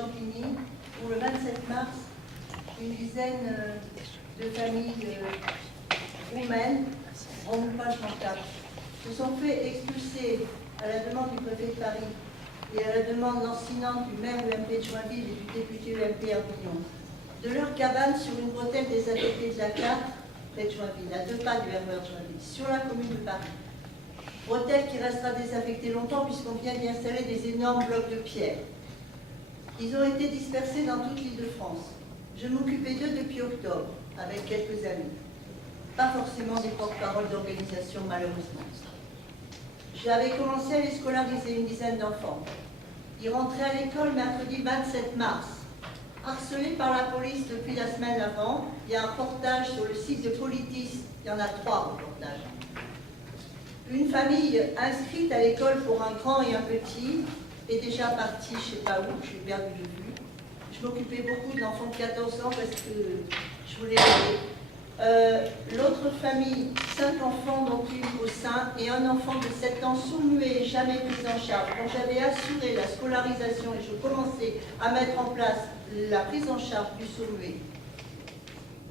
Champigny, où le 27 mars, une dizaine de familles roumaines, se sont fait expulser à la demande du préfet de Paris et à la demande lancinante du maire UMP de Joinville et du député UMP Armignon, de leur cabane sur une bretelle désaffectée de la carte, près de Joinville, à 2 pas du RER Joinville, sur la commune de Paris. Bretelle qui restera désaffectée longtemps puisqu'on vient d'y installer des énormes blocs de pierre. Ils ont été dispersés dans toute l'île de France. Je m'occupais d'eux depuis octobre, avec quelques amis. Pas forcément des porte-paroles d'organisation, malheureusement. J'avais commencé à les scolariser, une dizaine d'enfants. Ils rentraient à l'école mercredi 27 mars. Harcelés par la police depuis la semaine d'avant, il y a un reportage sur le site de Politis, il y en a 3 reportages. Une famille inscrite à l'école pour un grand et un petit est déjà partie, je ne sais pas où, j'ai perdu de vue. Je m'occupais beaucoup d'enfants de 14 ans parce que je voulais aller. L'autre famille, 5 enfants dont une au sein et un enfant de 7 ans sourd-muet et jamais pris en charge. Quand j'avais assuré la scolarisation et je commençais à mettre en place la prise en charge du sourd-muet,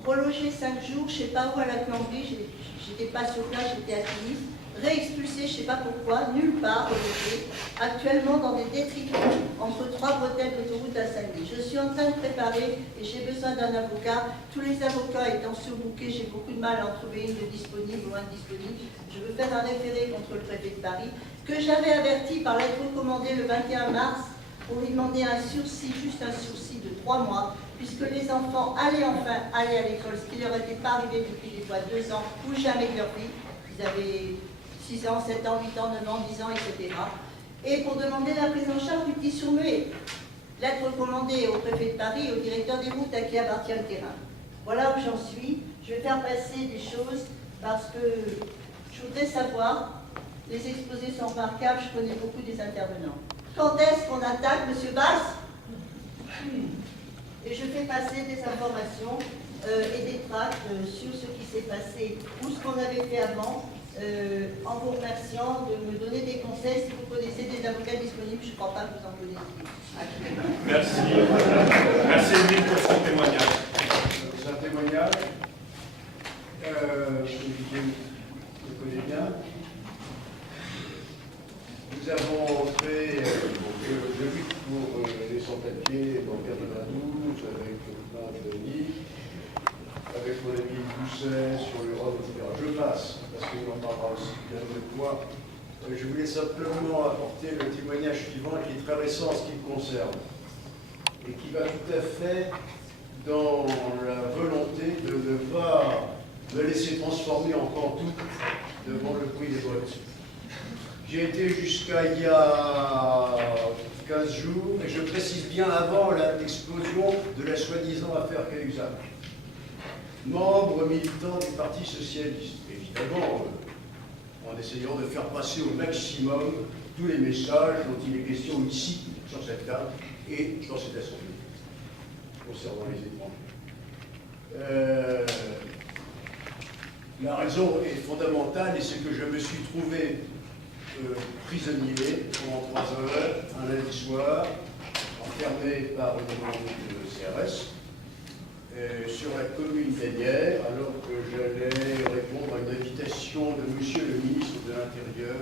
relogé 5 jours, je ne sais pas où à la Cambrie, j'étais pas sur place, j'étais à Tunis, réexpulsé, je ne sais pas pourquoi, nulle part, relogé, actuellement dans des détritus entre 3 bretelles d'autoroute à Saint-Denis. Je suis en train de préparer et j'ai besoin d'un avocat. Tous les avocats étant surbookés, j'ai beaucoup de mal à en trouver une de disponible ou indisponible. Je veux faire un référé contre le préfet de Paris, que j'avais averti par lettre recommandée le 21 mars pour lui demander un sursis, juste un sursis de 3 mois, puisque les enfants allaient enfin aller à l'école, ce qui leur était pas arrivé depuis des fois 2 ans ou jamais de leur vie. Ils avaient 6 ans, 7 ans, 8 ans, 9 ans, 10 ans, etc. Et pour demander la prise en charge du petit sourd-muet. Lettre recommandée au préfet de Paris et au directeur des routes à qui appartient le terrain. Voilà où j'en suis. Je vais faire passer des choses parce que je voudrais savoir, les exposés sont remarquables, je connais beaucoup des intervenants. Quand est-ce qu'on attaque, M. Basse? Et je fais passer des informations et des tracts sur ce qui s'est passé ou ce qu'on avait fait avant, en vous remerciant de me donner des conseils. Si vous connaissez des avocats disponibles, je ne crois pas que vous en connaissiez. Merci. Merci Émile pour son témoignage. C'est un témoignage. Olivier le connaît bien. Nous avons fait je lutte pour les sans-papiers en 92 avec Denis, avec mon ami Bousset sur l'Europe, etc. Je passe, parce qu'il en parlera aussi bien de moi. Je voulais simplement apporter le témoignage suivant qui est très récent en ce qui me concerne et qui va tout à fait dans la volonté de ne pas me laisser transformer en pantoute devant le bruit des votes. J'ai été jusqu'à il y a 15 jours, et je précise bien avant l'explosion de la soi-disant affaire Cahuzac. Membre militant du Parti Socialiste, évidemment, en essayant de faire passer au maximum tous les messages dont il est question ici, sur cette table, et dans cette assemblée, concernant les étrangers. La raison est fondamentale, et c'est que je me suis trouvé prisonnier pendant 3 heures, un lundi soir, enfermé par une demande de CRS, sur la commune d'Anières, alors que j'allais répondre à une invitation de monsieur le ministre de l'Intérieur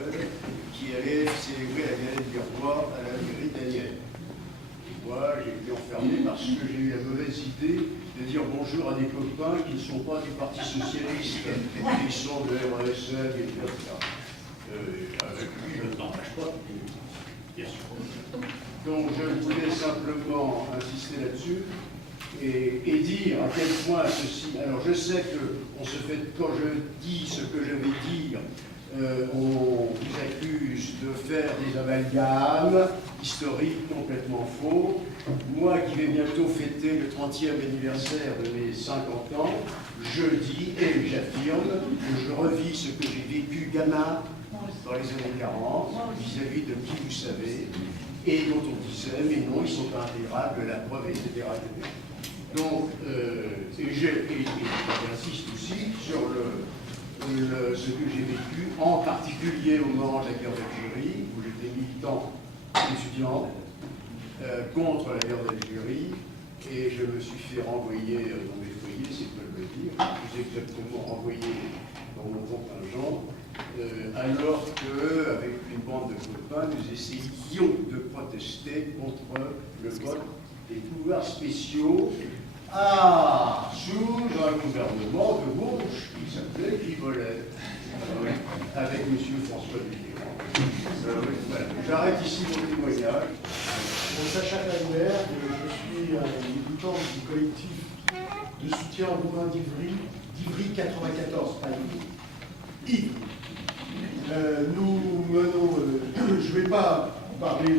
qui allait célébrer la galette du roi à la mairie d'Anières. Et moi, j'ai été enfermé parce que j'ai eu la mauvaise idée de dire bonjour à des copains qui ne sont pas du Parti Socialiste, qui sont de RSN, etc. Avec lui, je ne t'empêche pas, bien sûr. Donc, je voulais simplement insister là-dessus et dire à quel point ceci. Alors, je sais que on se fait, quand je dis ce que je vais dire, on vous accuse de faire des amalgames historiques complètement faux. Moi qui vais bientôt fêter le 30e anniversaire de mes 50 ans, je dis et j'affirme que je revis ce que j'ai vécu gamin dans les années 40, vis-à-vis de qui vous savez, et dont on disait, mais non, ils sont pas intégrables, la preuve, etc. Donc, j'insiste aussi sur ce que j'ai vécu, en particulier au moment de la guerre d'Algérie, où j'étais militant étudiant, contre la guerre d'Algérie, et je me suis fait renvoyer dans mes foyers, c'est peu le dire, plus exactement renvoyé dans mon contingent, alors qu'avec une bande de copains, nous essayions de protester contre le vote des pouvoirs spéciaux sous un gouvernement de gauche qui s'appelait Guy Mollet, avec M. François Mitterrand. Voilà. J'arrête ici mon témoignage. Sacha Calmer, je suis un militant du collectif de soutien aux Roumains d'Ivry 94, pas Ivry. Nous menons, je ne vais pas parler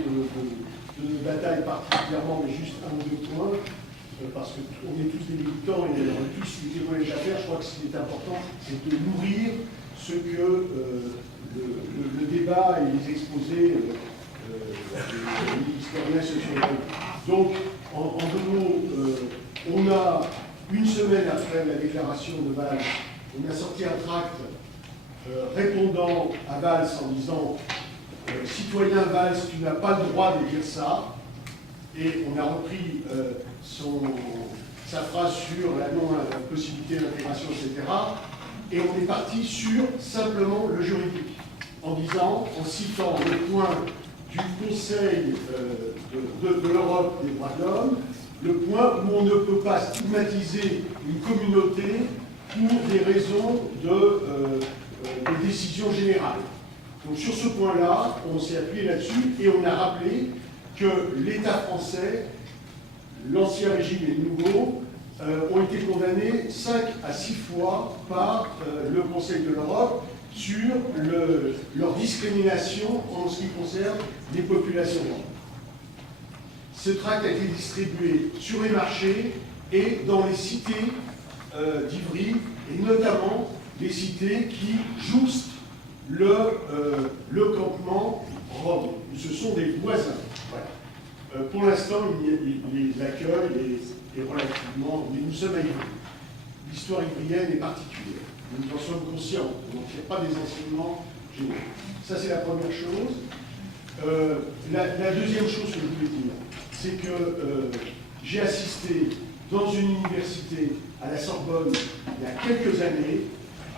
de bataille particulièrement, mais juste un ou deux points, parce qu'on est tous des militants et on a tous des témoignages à faire. Je crois que ce qui est important, c'est de nourrir ce que le débat et les exposés des historiens sociologues. Donc, en deux mots, on a, une semaine après la déclaration de Valls, on a sorti un tract répondant à Valls en disant « Citoyen Valls, tu n'as pas le droit de dire ça ». Et on a repris sa phrase sur la non-possibilité d'intégration, etc. Et on est parti sur simplement le juridique, en disant, en citant le point du Conseil de l'Europe des droits de l'homme, le point où on ne peut pas stigmatiser une communauté pour des raisons de décision générale. Donc sur ce point-là, on s'est appuyé là-dessus et on a rappelé que l'État français, l'ancien régime et le nouveau, ont été condamnés 5 à 6 fois par le Conseil de l'Europe sur leur discrimination en ce qui concerne les populations. Ce tract a été distribué sur les marchés et dans les cités d'Ivry, et notamment les cités qui jouxtent le campement Rome. Ce sont des voisins. Voilà. Pour l'instant, l'accueil est relativement... Mais nous sommes à Ivry. L'histoire ivrienne est particulière. Nous en sommes conscients. On n'en tire pas des enseignements généraux. Ça, c'est la première chose. La deuxième chose que je voulais dire, c'est que j'ai assisté dans une université à la Sorbonne il y a quelques années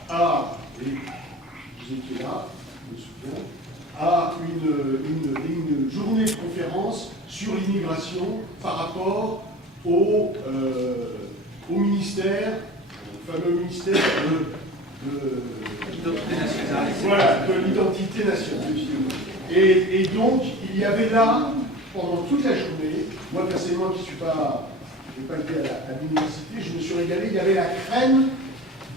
à, et vous étiez là, je me souviens, à une journée de conférence sur l'immigration par rapport au ministère, le fameux ministère de l'identité nationale. Et donc, il y avait là, pendant toute la journée, moi personnellement qui je n'ai pas été à l'université, je me suis régalé, il y avait la crème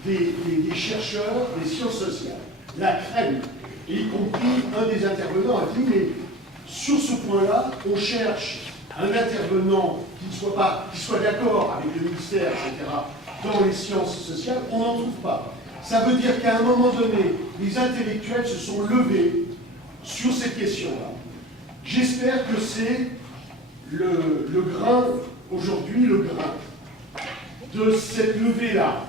des chercheurs des sciences sociales. La crème. Et y compris un des intervenants a dit, mais sur ce point-là, on cherche un intervenant qui soit d'accord avec le ministère, etc., dans les sciences sociales, on n'en trouve pas. Ça veut dire qu'à un moment donné, les intellectuels se sont levés sur cette question-là. J'espère que c'est le grain, aujourd'hui, le grain de cette levée-là.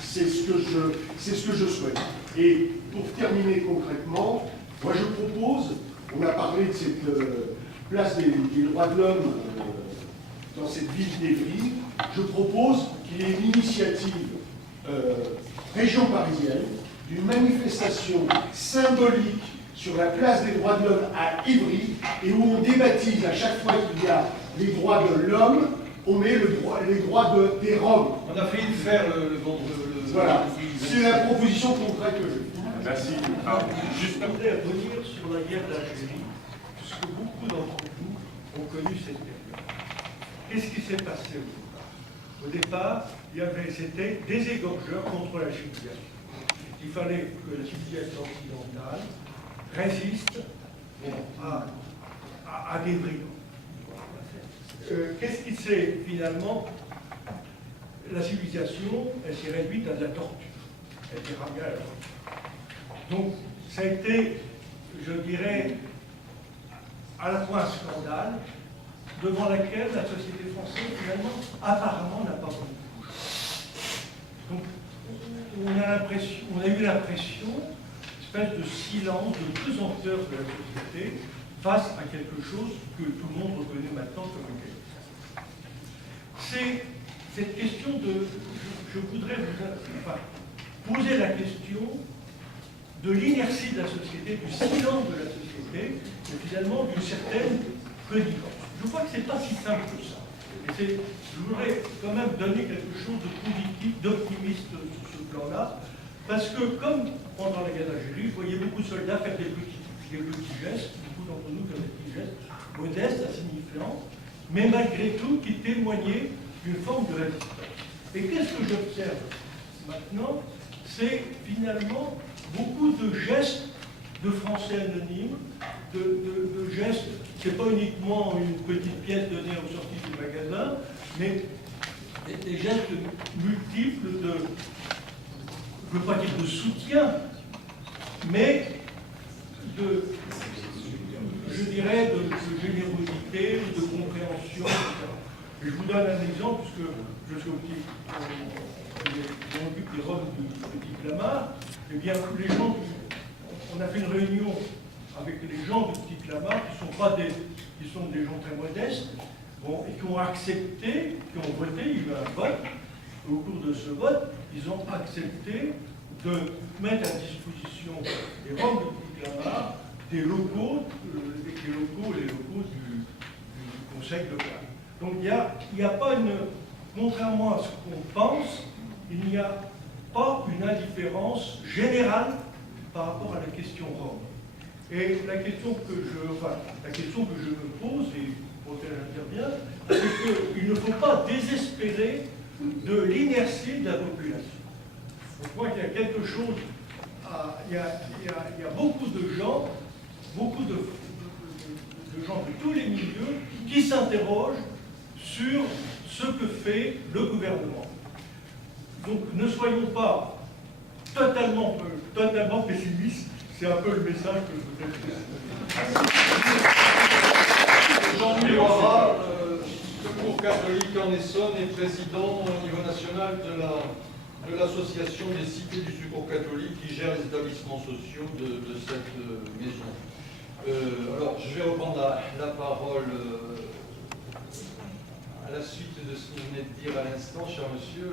C'est ce que je souhaite. Et pour terminer concrètement, moi je propose, on a parlé de cette place des droits de l'homme dans cette ville d'Ivry, je propose qu'il y ait une initiative région parisienne d'une manifestation symbolique sur la place des droits de l'homme à Ivry et où on débaptise à chaque fois qu'il y a les droits de l'homme, on met les droits des Roms. On a failli le faire le vendredi. Voilà, c'est la proposition concrète que je fais. Merci. Juste après, revenir sur la guerre d'Algérie, puisque beaucoup d'entre vous ont connu cette période. Qu'est-ce qui s'est passé au départ? C'était des égorgeurs contre la civilisation. Il fallait que la civilisation occidentale résiste à des brigands. Qu'est-ce qui s'est finalement... La civilisation, elle s'est réduite à de la torture. Elle était ramenée à la torture. Donc, ça a été, je dirais, à la fois un scandale, devant laquelle la société française, finalement, apparemment, n'a pas beaucoup bougé. Donc, on a eu l'impression, espèce de silence, de pesanteur de la société, face à quelque chose que tout le monde reconnaît maintenant comme une qualité. C'est cette question de... Je voudrais poser la question de l'inertie de la société, du silence de la société, et finalement d'une certaine connivence. Je crois que ce n'est pas si simple que ça. Et je voudrais quand même donner quelque chose de positif, d'optimiste sur ce plan-là, parce que comme pendant la guerre d'Algérie, je voyais beaucoup de soldats faire des petits gestes, beaucoup d'entre nous faire des petits gestes, modestes, insignifiants, mais malgré tout qui témoignaient d'une forme de résistance. Et qu'est-ce que j'observe maintenant? C'est finalement beaucoup de gestes de Français anonymes, de gestes, c'est pas uniquement une petite pièce donnée aux sorties du magasin, mais des gestes multiples de, je ne veux pas dire de soutien, mais de, je dirais, de générosité, de compréhension, etc. Et je vous donne un exemple, puisque je suis on occupe des Roms du Petit Clamart. Eh bien, les gens, on a fait une réunion avec les gens du Petit Clamart, qui sont des gens très modestes, bon, et qui ont accepté, qui ont voté, il y a eu un vote. Au cours de ce vote, ils ont accepté de mettre à disposition des Roms du Petit Clamart des locaux, les locaux du Conseil local. Donc il n'y a pas une, contrairement à ce qu'on pense, il n'y a pas une indifférence générale par rapport à la question rome. Et la question que je me pose, et pour laquelle j'interviens, c'est qu'il ne faut pas désespérer de l'inertie de la population. Je crois qu'il y a quelque chose, il y a beaucoup de gens de tous les milieux qui s'interrogent sur ce que fait le gouvernement. Donc ne soyons pas totalement pessimistes, c'est un peu le message que je voudrais faire. Jean-Louis Loirat, Secours catholique en Essonne et président au niveau national de l'association des cités du Secours catholique qui gère les établissements sociaux de cette maison. Alors, je vais reprendre la parole à la suite de ce que vous venez de dire à l'instant, cher monsieur.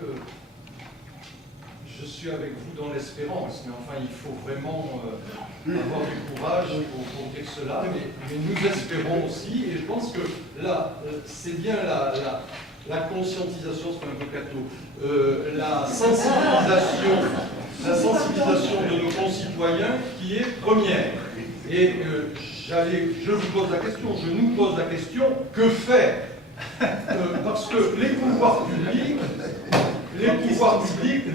Je suis avec vous dans l'espérance, mais enfin, il faut vraiment avoir du courage pour dire cela. Mais nous espérons aussi, et je pense que là, c'est bien la conscientisation, c'est un peu catho, la sensibilisation de nos concitoyens qui est première. Et je vous pose la question, je nous pose la question, que faire? Parce que les pouvoirs publics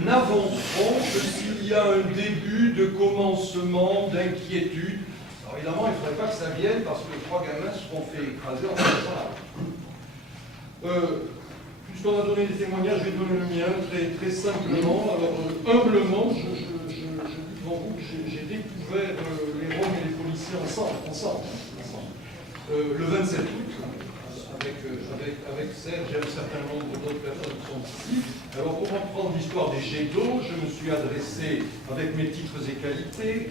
n'avanceront que s'il y a un début de commencement d'inquiétude. Alors évidemment, il ne faudrait pas que ça vienne parce que 3 gamins seront fait écraser en faisant la route. Puisqu'on a donné des témoignages, je vais donner le mien très simplement. Alors, humblement, je dis devant vous que j'ai découvert les Roms et les policiers ensemble. Le 27 août, avec Serge et un certain nombre d'autres personnes qui sont ici. Alors, pour reprendre l'histoire des jets d'eau, je me suis adressé avec mes titres et qualités.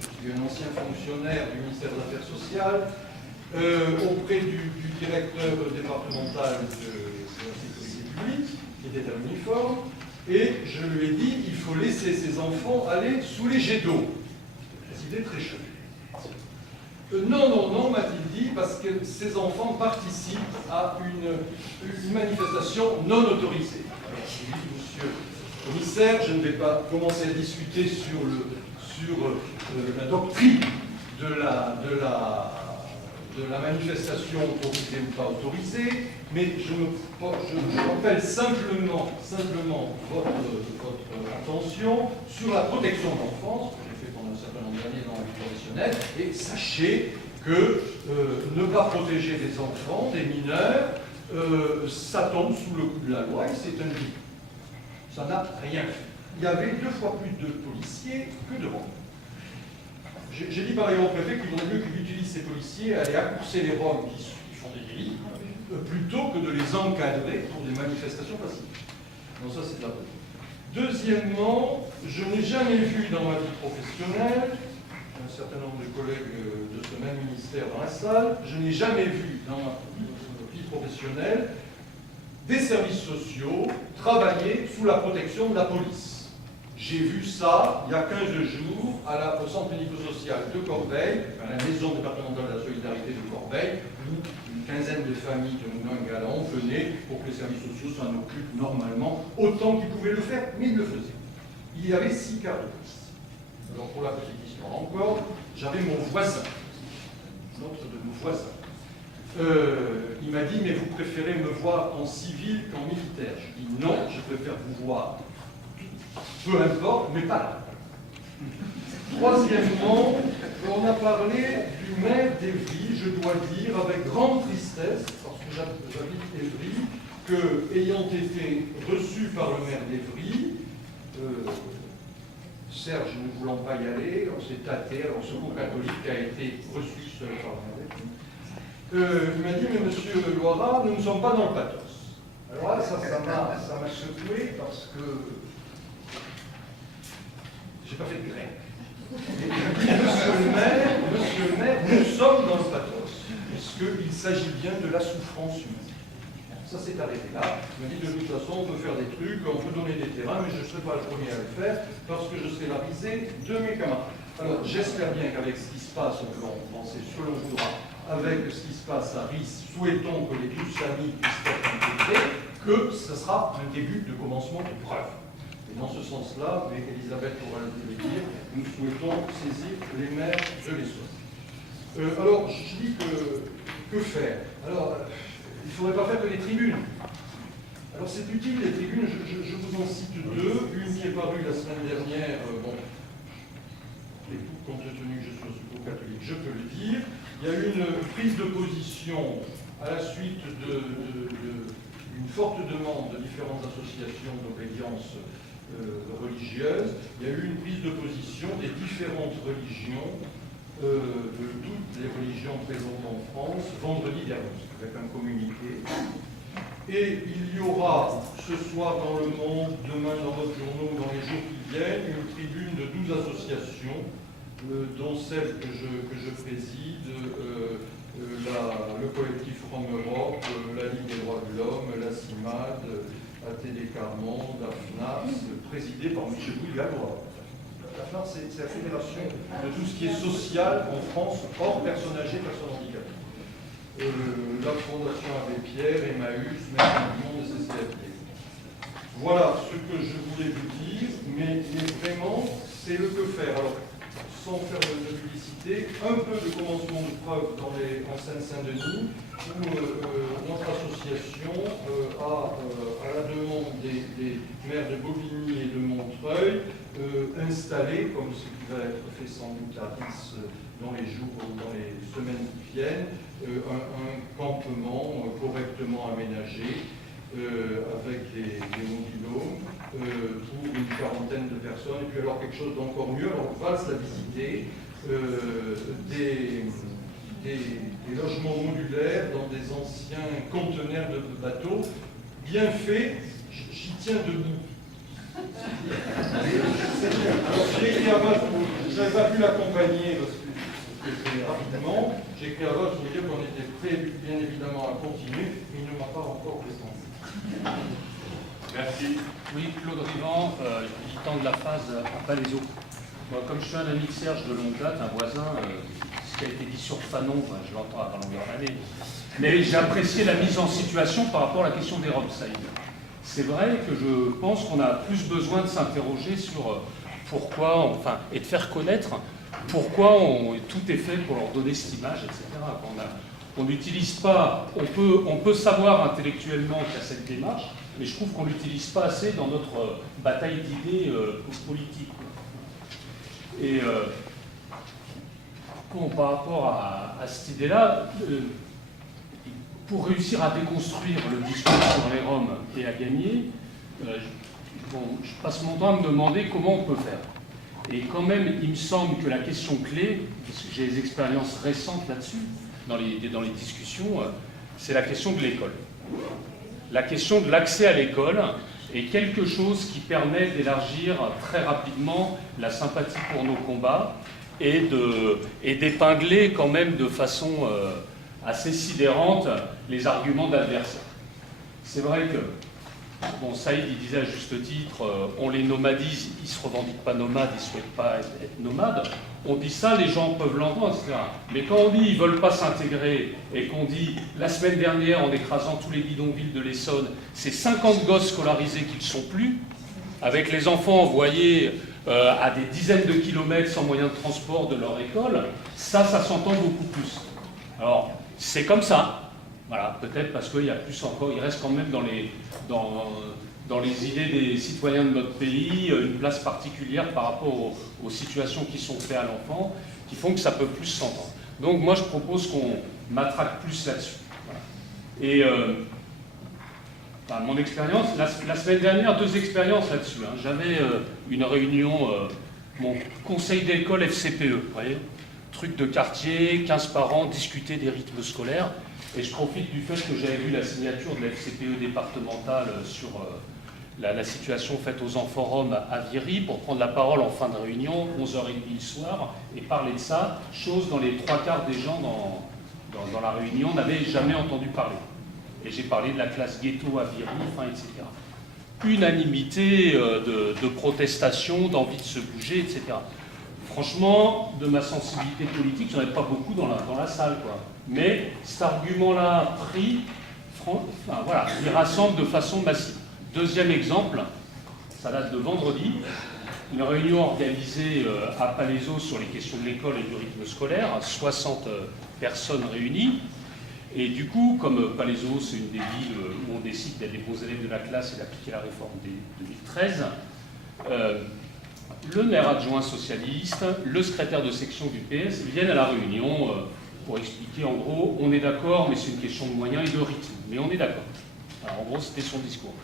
Je suis un ancien fonctionnaire du ministère des Affaires sociales, auprès du directeur départemental de la sécurité publique, qui était un uniforme, et je lui ai dit il faut laisser ces enfants aller sous les jets d'eau. C'était très chaud. Non, m'a-t-il dit, parce que ces enfants participent à une manifestation non autorisée. Alors, je lui ai dit, monsieur le commissaire, je ne vais pas commencer à discuter sur la doctrine de la manifestation autorisée ou pas autorisée, mais je rappelle simplement votre attention sur la protection de l'enfance, que j'ai fait pendant un certain nombre d'années dans la vie professionnelle, et sachez que ne pas protéger des enfants, des mineurs, ça tombe sous le coup de la loi et c'est un délit. Ça n'a rien fait. Il y avait 2 fois plus de policiers que de Roms. J'ai dit pareil au préfet qu'il vaudrait mieux qu'il utilise ces policiers à aller accourser les Roms qui font des délits, plutôt que de les encadrer pour des manifestations pacifiques. Donc ça, c'est de la bonne. Deuxièmement, je n'ai jamais vu dans ma vie professionnelle, un certain nombre de collègues de ce d'un ministère dans la salle, je n'ai jamais vu dans ma vie professionnelle des services sociaux travailler sous la protection de la police. J'ai vu ça il y a 15 jours au centre médico-social de Corbeil, à la maison départementale de la solidarité de Corbeil, où une quinzaine de familles de Moulin-Galan venaient pour que les services sociaux s'en occupent normalement, autant qu'ils pouvaient le faire, mais ils le faisaient. Il y avait 6 quarts de police. Alors pour la petite histoire encore, j'avais mon voisin, notre de nos voisins. Il m'a dit, mais vous préférez me voir en civil qu'en militaire? Je dis non, je préfère vous voir, peu importe, mais pas là. Troisièmement, on a parlé du maire d'Évry, je dois dire, avec grande tristesse, parce que j'habite Évry, que, ayant été reçu par le maire d'Évry, Serge ne voulant pas y aller, on s'est tâté, alors Secours catholique a été reçu seul par le maire d'Évry. Il m'a dit, mais monsieur Loirat, nous ne sommes pas dans le pathos. Alors là, ça m'a secoué parce que j'ai pas fait de grève. Monsieur le maire, nous sommes dans le pathos, puisqu'il s'agit bien de la souffrance humaine. Ça s'est arrêté là. Il m'a dit, de toute façon, on peut faire des trucs, on peut donner des terrains, mais je ne serai pas le premier à le faire, parce que je serai la risée de mes camarades. Alors, j'espère bien qu'avec ce qui se passe, on peut en penser ce que l'on voudra, avec ce qui se passe à RIS, souhaitons que les 12 familles puissent être intégrées, que ce sera un début de commencement de preuve. Et dans ce sens-là, mais Elisabeth pourra le dire, nous souhaitons saisir les maires de l'Essonne. Alors, je dis que faire? Alors, il ne faudrait pas faire que les tribunes. Alors, c'est utile, les tribunes, je vous en cite 2. Une qui est parue la semaine dernière, et tout compte tenu que je suis au Secours catholique, je peux le dire. Il y a eu une prise de position à la suite d'une forte demande de différentes associations d'obédience religieuse. Il y a eu une prise de position des différentes religions, de toutes les religions présentes en France, vendredi dernier, avec un communiqué. Et il y aura ce soir dans Le Monde, demain dans votre journaux, dans les jours qui viennent, une tribune de 12 associations, dont celle que je préside, le collectif From Europe, la Ligue des droits de l'homme, la CIMAD, ATD Carmond, la FNAPS, présidée par M. Louis Gallois. La FNAPS, c'est la fédération de tout ce qui est social en France, hors personnes âgées, personnes handicapées. La Fondation Abbé Pierre, Emmaüs, Maître du Monde et CCFD. Voilà ce que je voulais vous dire, mais vraiment, c'est le que faire. Alors, sans faire de publicité, un peu de commencement de preuve en Seine-Saint-Denis, où notre association à la demande des maires de Bobigny et de Montreuil, installé, comme ce qui va être fait sans doute à RIS dans les jours ou dans les semaines qui viennent, un campement correctement aménagé, avec des mobilhomes, pour une quarantaine de personnes, et puis alors quelque chose d'encore mieux, alors on va la visiter, des logements modulaires dans des anciens conteneurs de bateaux, bien faits, j'y tiens debout. Alors j'ai écrit à Val, je n'avais pas pu l'accompagner parce que c'était rapidement, j'ai écrit à Val pour dire qu'on était prêt bien évidemment à continuer, mais il ne m'a pas encore répondu. Merci. Oui, Claude Rivant, militant de la phase à Palaiseau. Moi, comme je suis un ami de Serge de longue date, un voisin, ce qui a été dit sur Fanon, je l'entends à longueur d'année, mais j'ai apprécié la mise en situation par rapport à la question des Rob Saïd. C'est vrai que je pense qu'on a plus besoin de s'interroger sur pourquoi, et de faire connaître pourquoi tout est fait pour leur donner cette image, etc. On n'utilise pas, on peut savoir intellectuellement qu'il y a cette démarche, mais je trouve qu'on ne l'utilise pas assez dans notre bataille d'idées politique. Et par rapport à cette idée-là, pour réussir à déconstruire le discours sur les Roms et à gagner, je passe mon temps à me demander comment on peut faire. Et quand même, il me semble que la question clé, parce que j'ai des expériences récentes là-dessus, dans les discussions, c'est la question de l'école. La question de l'accès à l'école est quelque chose qui permet d'élargir très rapidement la sympathie pour nos combats et d'épingler quand même de façon assez sidérante les arguments d'adversaires. C'est vrai que, bon, Saïd, il disait à juste titre, on les nomadise, ils ne se revendiquent pas nomades, ils ne souhaitent pas être nomades. On dit ça, les gens peuvent l'entendre, etc. Mais quand on dit ils ne veulent pas s'intégrer, et qu'on dit, la semaine dernière, en écrasant tous les bidonvilles de l'Essonne, c'est 50 gosses scolarisés qui ne sont plus, avec les enfants envoyés à des dizaines de kilomètres sans moyen de transport de leur école, ça s'entend beaucoup plus. Alors, c'est comme ça. Voilà, peut-être parce qu'il y a plus encore, il reste quand même dans les idées des citoyens de notre pays une place particulière par rapport aux situations qui sont faites à l'enfant, qui font que ça peut plus s'entendre. Donc moi je propose qu'on matraque plus là-dessus. Voilà. Et mon expérience, la semaine dernière, 2 expériences là-dessus. Hein. J'avais une réunion, mon conseil d'école FCPE, vous voyez, truc de quartier, 15 parents, discuter des rythmes scolaires. Et je profite du fait que j'avais vu la signature de la FCPE départementale sur la situation faite aux enfants roms à Viry pour prendre la parole en fin de réunion, 11h30 le soir, et parler de ça, chose dont les 3/4 des gens dans la réunion n'avaient jamais entendu parler. Et j'ai parlé de la classe ghetto à Viry, etc. Unanimité de protestation, d'envie de se bouger, etc. Franchement, de ma sensibilité politique, j'en ai pas beaucoup dans la salle, quoi. Mais cet argument-là pris, voilà, il rassemble de façon massive. Deuxième exemple, ça date de vendredi, une réunion organisée à Palaiseau sur les questions de l'école et du rythme scolaire, 60 personnes réunies. Et du coup, comme Palaiseau, c'est une des villes où on décide d'être des bons élèves de la classe et d'appliquer la réforme de 2013, le maire adjoint socialiste, le secrétaire de section du PS viennent à la réunion pour expliquer, en gros, on est d'accord, mais c'est une question de moyens et de rythme. Mais on est d'accord. Alors, en gros, c'était son discours.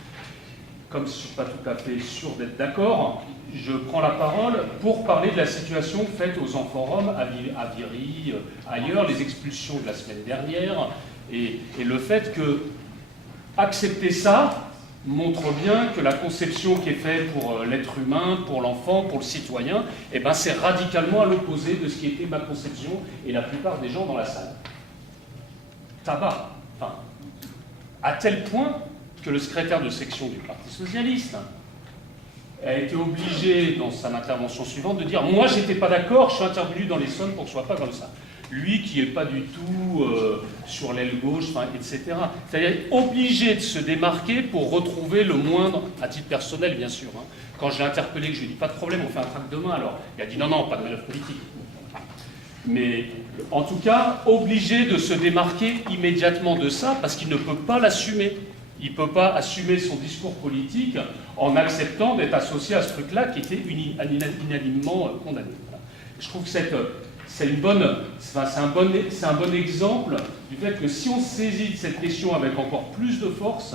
Comme je ne suis pas tout à fait sûr d'être d'accord, je prends la parole pour parler de la situation faite aux enfants roms à Viry, ailleurs, les expulsions de la semaine dernière, et le fait que accepter ça montre bien que la conception qui est faite pour l'être humain, pour l'enfant, pour le citoyen, eh ben, c'est radicalement à l'opposé de ce qui était ma conception et la plupart des gens dans la salle. Tabac. Enfin, à tel point que le secrétaire de section du Parti socialiste a été obligé, dans son intervention suivante, de dire « Moi, j'étais pas d'accord, je suis intervenu dans l'Essonne pour que ce soit pas comme ça. » Lui qui n'est pas du tout sur l'aile gauche, etc. C'est-à-dire obligé de se démarquer pour retrouver le moindre, à titre personnel bien sûr. Hein. Quand je l'ai interpellé, que je lui ai dit « Pas de problème, on fait un tract demain alors ». Il a dit « Non, non, pas de manœuvre politique ». Mais en tout cas, obligé de se démarquer immédiatement de ça parce qu'il ne peut pas l'assumer. Il ne peut pas assumer son discours politique en acceptant d'être associé à ce truc-là qui était unanimement condamné. Voilà. Je trouve que c'est un bon exemple du fait que si on saisit de cette question avec encore plus de force,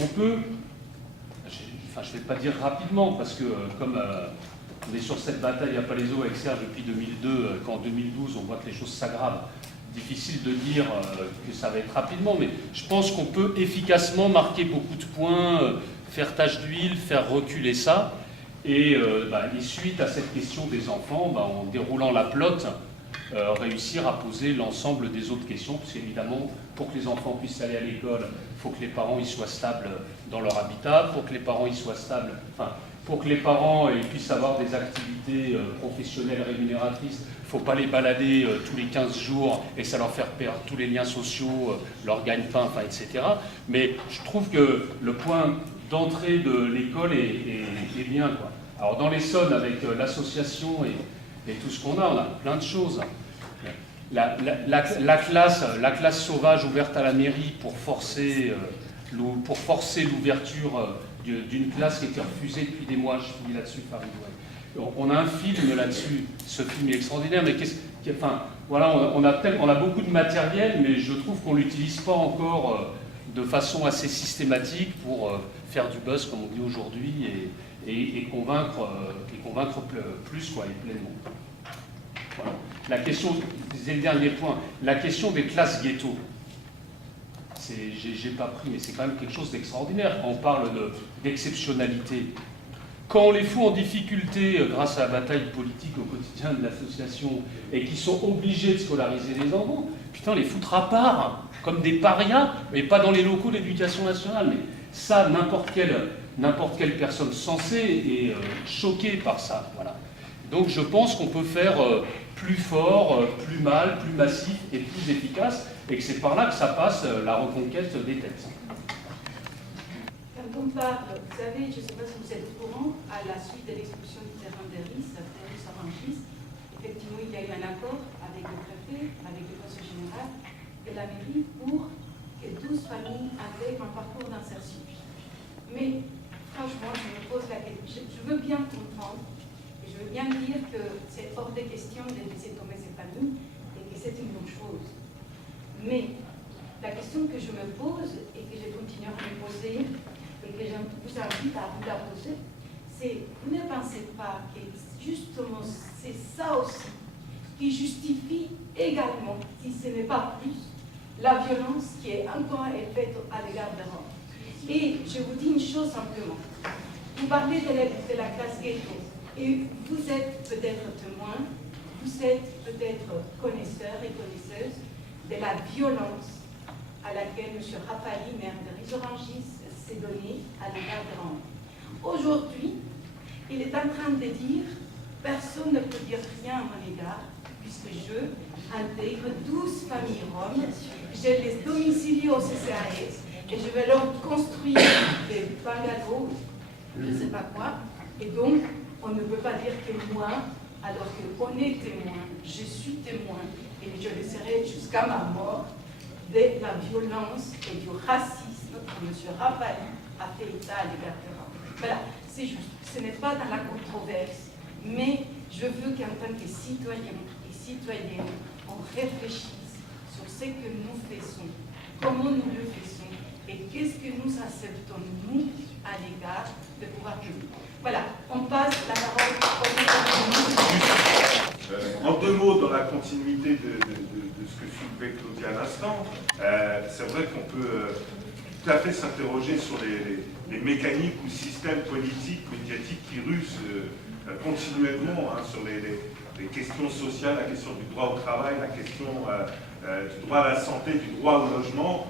on peut, je ne vais pas dire rapidement, parce que comme on est sur cette bataille à Palaiseau avec Serge depuis 2002, qu'en 2012 on voit que les choses s'aggravent, difficile de dire que ça va être rapidement, mais je pense qu'on peut efficacement marquer beaucoup de points, faire tache d'huile, faire reculer ça. Et suite à cette question des enfants, en déroulant la pelote, réussir à poser l'ensemble des autres questions, parce qu'évidemment, pour que les enfants puissent aller à l'école, il faut que les parents y soient stables dans leur habitat, pour que les parents y soient stables, pour que les parents puissent avoir des activités professionnelles rémunératrices, il ne faut pas les balader tous les 15 jours et ça leur faire perdre tous les liens sociaux, leur gagne-pain, etc. Mais je trouve que le point d'entrée de l'école est bien, quoi. Alors dans l'Essonne, avec l'association et tout ce qu'on a, on a plein de choses. La classe sauvage ouverte à la mairie pour forcer l'ouverture d'une classe qui était refusée depuis des mois, je finis là-dessus, Farid. On a un film là-dessus, ce film est extraordinaire, mais on a beaucoup de matériel, mais je trouve qu'on ne l'utilise pas encore de façon assez systématique pour faire du buzz, comme on dit aujourd'hui, et convaincre plus, quoi, et pleinement. Voilà. La question, c'est le dernier point, la question des classes ghetto. J'ai pas pris, mais c'est quand même quelque chose d'extraordinaire. On parle d'exceptionnalité. Quand on les fout en difficulté grâce à la bataille politique au quotidien de l'association et qui sont obligés de scolariser les enfants, putain, on les foutra à part, comme des parias, mais pas dans les locaux de l'éducation nationale. Mais ça, n'importe quelle personne sensée est choquée par ça. Voilà. Donc je pense qu'on peut faire plus fort, plus mal, plus massif et plus efficace, et que c'est par là que ça passe la reconquête des textes. Quand on parle, vous savez, je ne sais pas si vous êtes au courant, à la suite de l'expulsion du terrain d'Eris, Arangis, effectivement, il y a eu un accord avec le préfet, avec le conseil général de la mairie pour que 12 familles intègrent un parcours d'insertion. Mais, franchement, je me pose la question, je veux bien comprendre, et je veux bien dire que c'est hors des questions de laisser tomber ces familles, et que c'est une bonne chose. Mais, la question que je me pose, et que je continuerai à me poser, et que je vous invite à vous la poser, c'est, vous ne pensez pas que justement c'est ça aussi qui justifie également, si ce n'est pas plus, la violence qui est encore faite à l'égard de Rome. Et je vous dis une chose simplement, vous parlez de la classe ghetto, et vous êtes peut-être témoin, vous êtes peut-être connaisseurs et connaisseuses de la violence à laquelle M. Raffaali, maire de Ris-Orangis, s'est donné à l'égard de Rome. Aujourd'hui, il est en train de dire « personne ne peut dire rien à mon égard, puisque je intègre 12 familles roms, je les domicilie au CCAS, et je vais leur construire des bungalows, je ne sais pas quoi, et donc on ne peut pas dire que moi, alors qu'on est témoin, je suis témoin, et je le serai jusqu'à ma mort, de la violence et du racisme que M. Raffaali a fait état à l'égard de Rome. Voilà, c'est juste. Ce n'est pas dans la controverse, mais je veux qu'en tant que citoyens et citoyennes, on réfléchisse sur ce que nous faisons, comment nous le faisons, et qu'est-ce que nous acceptons, nous, à l'égard de pouvoir public. Voilà, on passe la parole au En 2 mots, dans la continuité de ce que soulevait Claudia à l'instant, c'est vrai qu'on peut tout à fait s'interroger sur les mécaniques ou systèmes politiques, médiatiques qui rusent continuellement sur les questions sociales, la question du droit au travail, la question du droit à la santé, du droit au logement,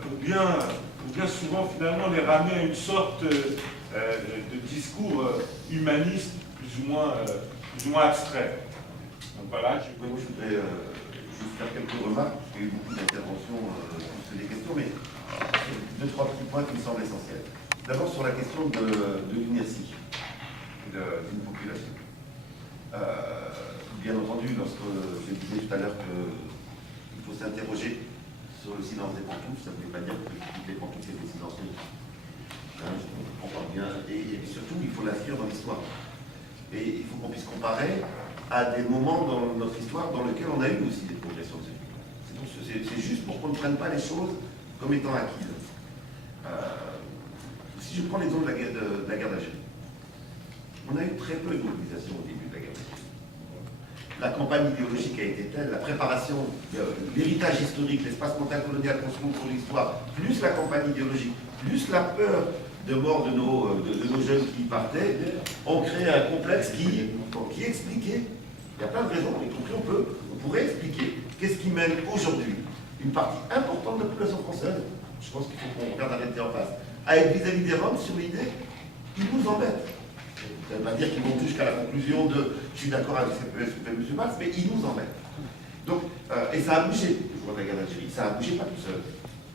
pour bien souvent finalement les ramener à une sorte de discours humaniste plus ou moins abstrait. Donc voilà, je voudrais juste faire quelques remarques, parce qu'il y a eu beaucoup d'interventions sur les questions, mais 2-3 petits points qui me semblent essentiels. D'abord sur la question de l'inertie d'une population. Bien entendu, lorsque je disais tout à l'heure qu'il faut s'interroger sur le silence des pantoufles, ça ne veut pas dire que toutes les pantoufles étaient silencieuses. Je comprends bien. Et surtout, il faut l'inscrire dans l'histoire. Et il faut qu'on puisse comparer à des moments dans notre histoire dans lesquels on a eu aussi des progressions. C'est juste pour qu'on ne prenne pas les choses comme étant acquises. Si je prends l'exemple de la guerre d'Algérie, on a eu très peu de mobilisation au début de la guerre d'Algérie. La campagne idéologique a été telle, la préparation, l'héritage historique, l'espace mental colonial qu'on se trouve pour l'histoire, plus la campagne idéologique, plus la peur de mort de nos jeunes qui partaient, ont créé un complexe qui expliquait, il y a plein de raisons, y compris on pourrait expliquer qu'est-ce qui mène aujourd'hui une partie importante de la population française, je pense qu'il faut qu'on regarde la réalité en face, à être vis-à-vis des Roms sur l'idée qu'ils nous embêtent. Ça ne veut pas dire qu'ils vont jusqu'à la conclusion de je suis d'accord avec ce que fait M. Valls, mais ils nous embêtent. Donc, et ça a bougé, je vois la guerre d'Algérie, ça a bougé pas tout seul.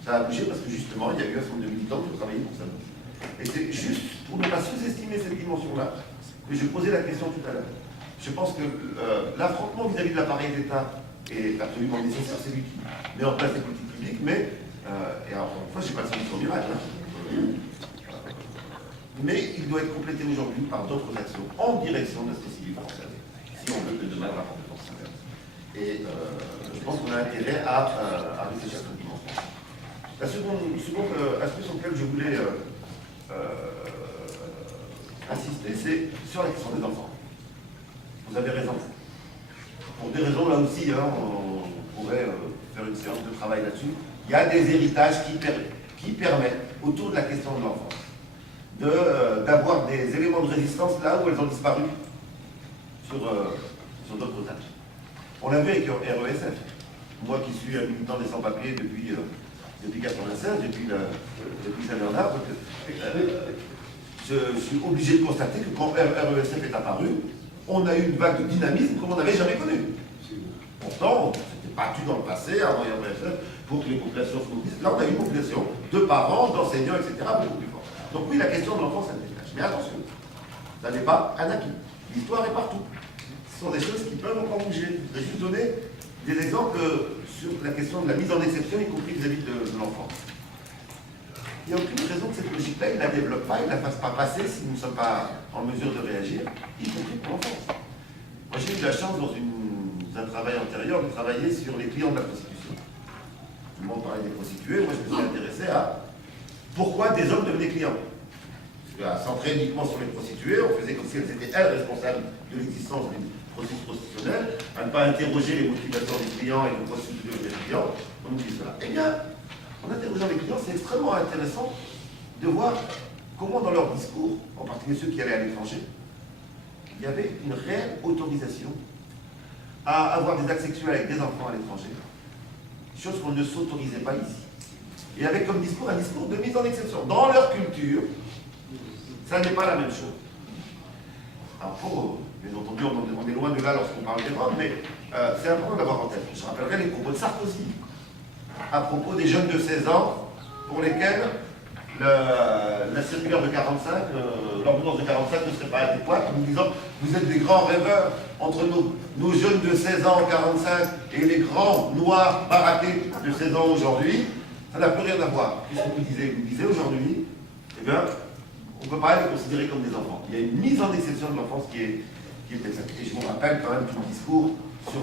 Ça a bougé parce que justement, il y a eu un certain nombre de militants qui ont travaillé pour ça. Et c'est juste pour ne pas sous-estimer cette dimension-là que je posais la question tout à l'heure. Je pense que l'affrontement vis-à-vis de l'appareil d'État est absolument nécessaire, c'est lui qui met en place des politiques publiques, mais, et encore une fois, je n'ai pas de solution miracle, mais il doit être complété aujourd'hui par d'autres actions en direction de la société civile française, si on veut que demain la rapporte de force s'inverse. Et je pense qu'on a intérêt à réfléchir à cette dimension. La seconde aspect sur lequel je voulais insister, c'est sur la question des enfants. Vous avez raison. Pour des raisons, là aussi, on pourrait faire une séance de travail là-dessus. Il y a des héritages qui permettent, autour de la question de l'enfance, d'avoir des éléments de résistance là où elles ont disparu sur d'autres tâches. On l'a vu avec RESF. Moi qui suis un militant des sans-papiers depuis 1996, depuis Saint-Bernard, je suis obligé de constater que quand RESF est apparu, on a eu une vague de dynamisme comme on n'avait jamais connu. Pourtant, on s'était battu dans le passé, avant RESF, pour que les populations se mobilisent. Là, on a une population de parents, d'enseignants, etc., beaucoup plus forte. Donc oui, la question de l'enfance, elle détache. Mais attention, ça n'est pas un acquis. L'histoire est partout. Ce sont des choses qui peuvent encore bouger. Je vais juste donner des exemples sur la question de la mise en exception, y compris vis-à-vis de l'enfant. Il n'y a aucune raison que cette logique-là, il ne la développe pas, il ne la fasse pas passer si nous ne sommes pas en mesure de réagir, y compris pour l'enfance. Moi, j'ai eu de la chance dans un travail antérieur de travailler sur les clients de la prostitution. Tout le monde parlait des prostituées, moi je me suis intéressé à pourquoi des hommes devenaient clients. Parce qu'à centrer uniquement sur les prostituées, on faisait comme si elles étaient elles responsables de l'existence d'une processus prostitutionnelle, à ne pas interroger les motivations des clients et les prostituées des clients, on nous dit cela. Eh bien, en interrogeant les clients, c'est extrêmement intéressant de voir comment dans leur discours, en particulier ceux qui allaient à l'étranger, il y avait une réelle autorisation à avoir des actes sexuels avec des enfants à l'étranger, chose qu'on ne s'autorisait pas ici. Et avec comme discours un discours de mise en exception. Dans leur culture, ça n'est pas la même chose. Alors bien entendu, on est loin de là lorsqu'on parle des Roms, mais c'est important d'avoir en tête. Je rappellerai les propos de Sarkozy à propos des jeunes de 16 ans pour lesquels la circulaire de 45, l'ordonnance de 45 ne serait pas adéquate, en nous disant vous êtes des grands rêveurs entre nos jeunes de 16 ans en 45 et les grands noirs baraqués de 16 ans aujourd'hui. Ça n'a plus rien à voir. Qu'est-ce que vous disiez? Vous disiez aujourd'hui, eh bien, on ne peut pas les considérer comme des enfants. Il y a une mise en exception de l'enfance qui est exacte. Et je vous rappelle quand même tout le discours sur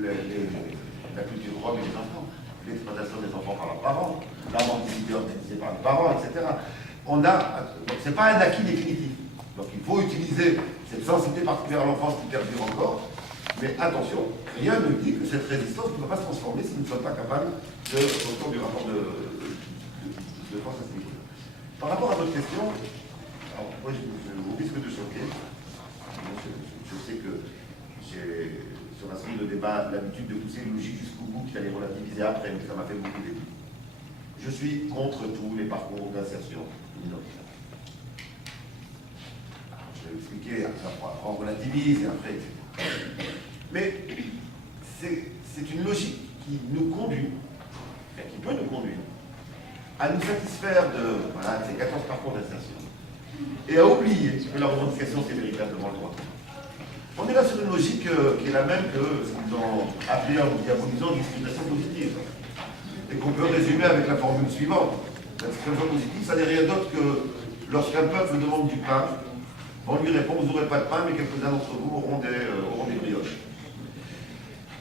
la culture rome et les enfants. L'exploitation des enfants par leurs parents, la mendicité organisée par les parents, etc. Donc c'est pas un acquis définitif. Donc il faut utiliser cette sensibilité particulière à l'enfance qui perdure encore. Mais attention, rien ne dit que cette résistance ne peut pas se transformer si nous ne sommes pas capables de retour du rapport de force à ce niveau. Par rapport à votre question, alors moi je vous risque de choquer. Je sais que j'ai sur un certain de débat l'habitude de pousser une logique jusqu'au bout qui allait relativiser après, mais ça m'a fait beaucoup d'envie. Je suis contre tous les parcours d'insertion minoritaire. Je vais expliquer, après on relativise et après, etc. Mais c'est une logique qui nous conduit, qui peut nous conduire, à nous satisfaire de ces 14 parcours d'insertion et à oublier que la revendication c'est véritablement le droit. On est là sur une logique qui est la même que ce qu'ils ont appelé en diabolisant discrimination positive. Et qu'on peut résumer avec la formule suivante. La discrimination positive, ça n'est rien d'autre que lorsqu'un peuple demande du pain, on lui répond, vous n'aurez pas de pain, mais quelques-uns d'entre vous auront des brioches.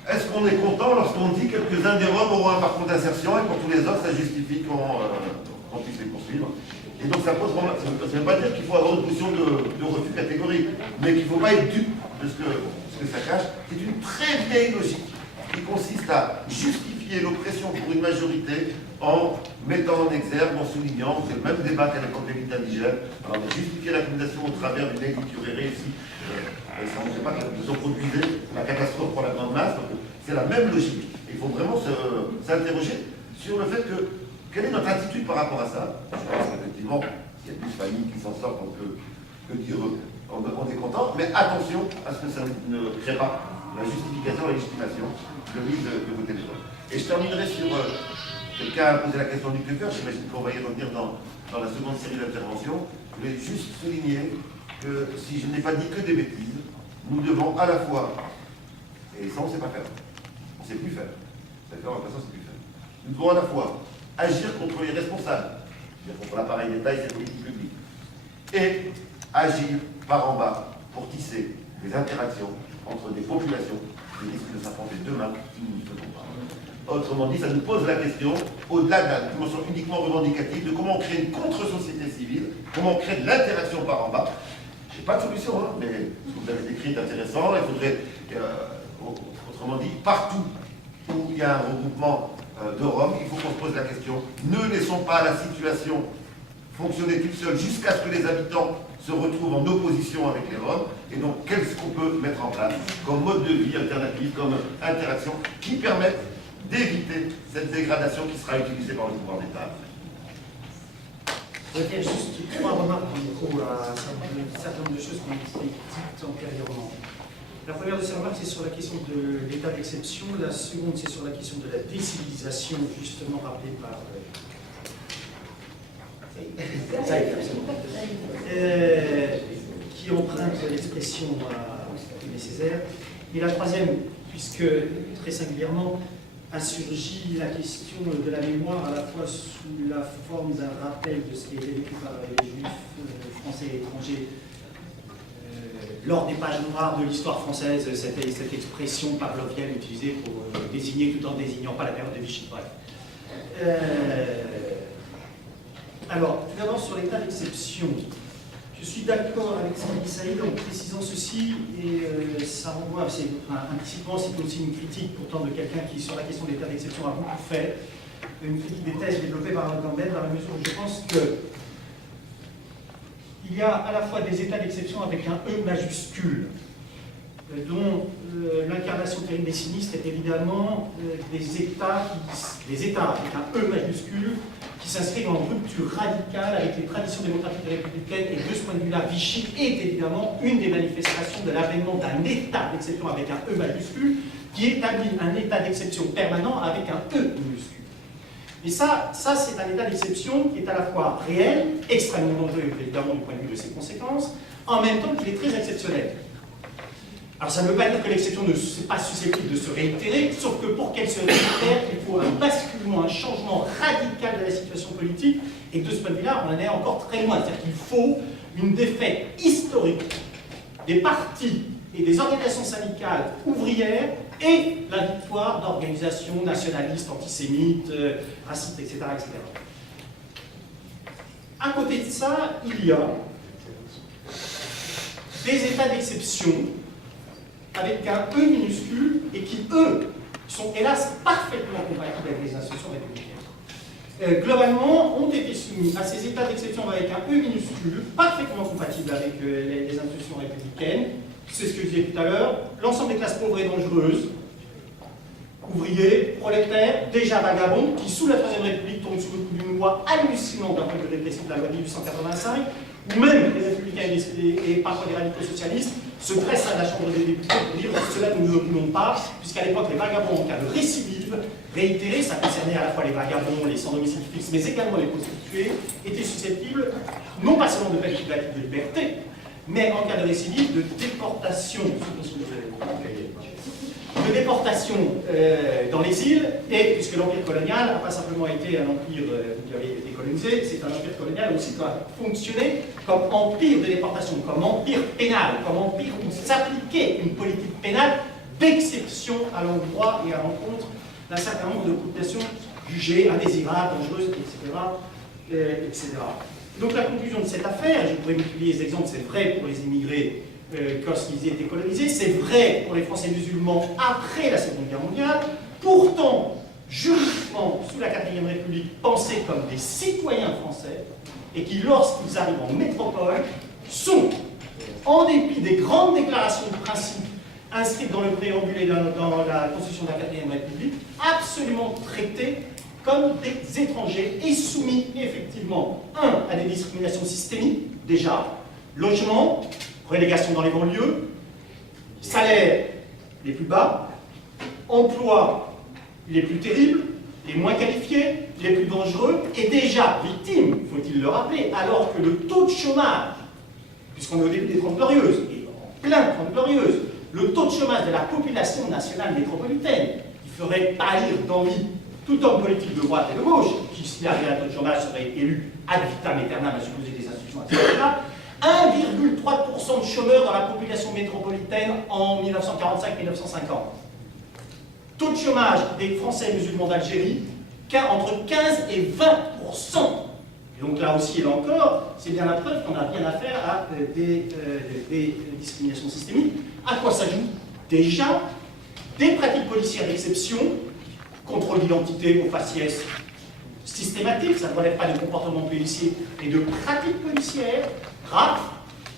Est-ce qu'on est content lorsqu'on dit quelques-uns des Roms auront un parcours d'insertion et pour tous les autres, ça justifie qu'on puisse les poursuivre? Et donc ça pose problème. Ça ne veut pas dire qu'il faut avoir une position de refus catégorique, mais qu'il ne faut pas être dupe de ce que ça cache. C'est une très vieille logique qui consiste à justifier l'oppression pour une majorité en mettant en exergue, en soulignant, c'est le même débat qu'à l'époque des luttes indigènes, alors de justifier la colonisation au travers d'une élite qui aurait réussi, on ne sait pas que nous ont produisé la catastrophe pour la grande masse, donc c'est la même logique. Il faut vraiment s'interroger sur le fait que quelle est notre attitude par rapport à ça? Je pense qu'effectivement, s'il y a plus de familles qui s'en sortent, on peut dire on est content, mais attention à ce que ça ne crée pas la justification, la légitimation de mise de vos téléphones. Et je terminerai sur quelqu'un a posé la question du Nuclefer, j'imagine qu'on va y revenir dans la seconde série d'interventions. Je voulais juste souligner que si je n'ai pas dit que des bêtises, nous devons à la fois, et ça on ne sait pas faire, on ne sait plus faire, d'accord, on ne sait plus faire. Nous devons à la fois agir contre les responsables, c'est-à-dire contre l'appareil d'État et ses politiques publiques, et agir par en bas pour tisser des interactions entre des populations qui risquent de s'affronter demain si nous ne faisons pas. Autrement dit, ça nous pose la question, au-delà de la dimension uniquement revendicative, de comment on crée une contre-société civile, comment on crée de l'interaction par en bas. Je n'ai pas de solution, hein, mais ce que vous avez décrit est intéressant. Il faudrait, autrement dit, partout où il y a un regroupement de Roms, il faut qu'on se pose la question. Ne laissons pas la situation fonctionner toute seule jusqu'à ce que les habitants se retrouvent en opposition avec les Roms. Et donc, qu'est-ce qu'on peut mettre en place comme mode de vie alternatif, comme interaction, qui permettent d'éviter cette dégradation qui sera utilisée par le pouvoir d'État. Je vais faire juste 3 remarques en micro à un certain nombre de choses qui ont été dites antérieurement. La première de ces remarques, c'est sur la question de l'état d'exception. La seconde, c'est sur la question de la décivilisation, justement rappelée par... qui emprunte l'expression à Aimé Césaire. Et la troisième, puisque très singulièrement a surgi la question de la mémoire à la fois sous la forme d'un rappel de ce qui a été vécu par les juifs français et étrangers lors des pages noires de l'histoire française, cette expression pavlovienne utilisée pour désigner tout en désignant pas la période de Vichy. Bref. Alors, tout d'abord sur l'état d'exception. Je suis d'accord avec ce qu'a dit Saïd en précisant ceci, et ça renvoie, implicitement, c'est aussi une critique pourtant de quelqu'un qui, sur la question de l'état d'exception, a beaucoup fait, une critique des thèses développées par Gambetta, dans la mesure où je pense que il y a à la fois des états d'exception avec un E majuscule, dont l'incarnation terrible des sinistres est évidemment des États avec un E majuscule, qui s'inscrivent en rupture radicale avec les traditions démocratiques républicaines, et de ce point de vue-là, Vichy est évidemment une des manifestations de l'avènement d'un état d'exception avec un E majuscule, qui établit un état d'exception permanent avec un E minuscule. Et ça c'est un état d'exception qui est à la fois réel, extrêmement dangereux évidemment du point de vue de ses conséquences, en même temps qu'il est très exceptionnel. Alors ça ne veut pas dire que l'exception ne soit pas susceptible de se réitérer, sauf que pour qu'elle se réitère, il faut un basculement, un changement radical de la situation politique, et de ce point de vue-là, on en est encore très loin. C'est-à-dire qu'il faut une défaite historique des partis et des organisations syndicales ouvrières et la victoire d'organisations nationalistes, antisémites, racistes, etc., etc. À côté de ça, il y a des états d'exception avec un E minuscule et qui, eux, sont hélas parfaitement compatibles avec les institutions républicaines. Globalement, ont été soumis à ces états d'exception avec un E minuscule, parfaitement compatibles avec les institutions républicaines. C'est ce que je disais tout à l'heure, l'ensemble des classes pauvres et dangereuses, ouvriers, prolétaires, déjà vagabonds, qui sous la Troisième République tombent sous le coup d'une loi hallucinante d'un point de vue répressif de la loi de 1885, où même les républicains et parfois les radicaux socialistes se dressent à la Chambre des députés pour dire que cela nous n'opinons pas, puisqu'à l'époque les vagabonds en cas de récidive réitérée, ça concernait à la fois les vagabonds, les sans domicile fixe, mais également les prostituées, étaient susceptibles non pas seulement de peine privative de liberté, mais en cas de récidive de déportation. Dans les îles, et puisque l'empire colonial n'a pas simplement été un empire qui avait été colonisé, c'est un empire colonial aussi qui a fonctionné comme empire de déportation, comme empire pénal, comme empire où s'appliquait une politique pénale d'exception à l'endroit et à l'encontre d'un certain nombre de populations jugées indésirables, dangereuses, etc. Donc la conclusion de cette affaire, je pourrais multiplier les exemples, c'est vrai pour les immigrés lorsqu'ils étaient colonisés, c'est vrai pour les Français musulmans après la Seconde Guerre mondiale, pourtant, juridiquement, sous la 4e République, pensés comme des citoyens français, et qui, lorsqu'ils arrivent en métropole, sont, en dépit des grandes déclarations de principe inscrites dans le préambule et dans la Constitution de la 4e République, absolument traités comme des étrangers et soumis effectivement, à des discriminations systémiques, déjà, logement, relégation dans les banlieues, salaires les plus bas, emplois les plus terribles, les moins qualifiés, les plus dangereux, et déjà victimes, faut-il le rappeler, alors que le taux de chômage, puisqu'on est au début des 30 Glorieuses, et en plein 30 Glorieuses, le taux de chômage de la population nationale métropolitaine, qui ferait pâlir d'envie tout homme politique de droite et de gauche, qui, s'il arrivait à un taux de chômage, serait élu ad vitam aeternam à supposer des institutions, etc. 1,3% de chômeurs dans la population métropolitaine en 1945-1950. Taux de chômage des Français musulmans d'Algérie, entre 15 et 20%. Et donc là aussi et là encore, c'est bien la preuve qu'on a bien affaire à des discriminations systémiques. À quoi s'ajoutent déjà des pratiques policières d'exception, contrôle d'identité au faciès systématique, ça ne relève pas de comportement policier et de pratiques policières graves,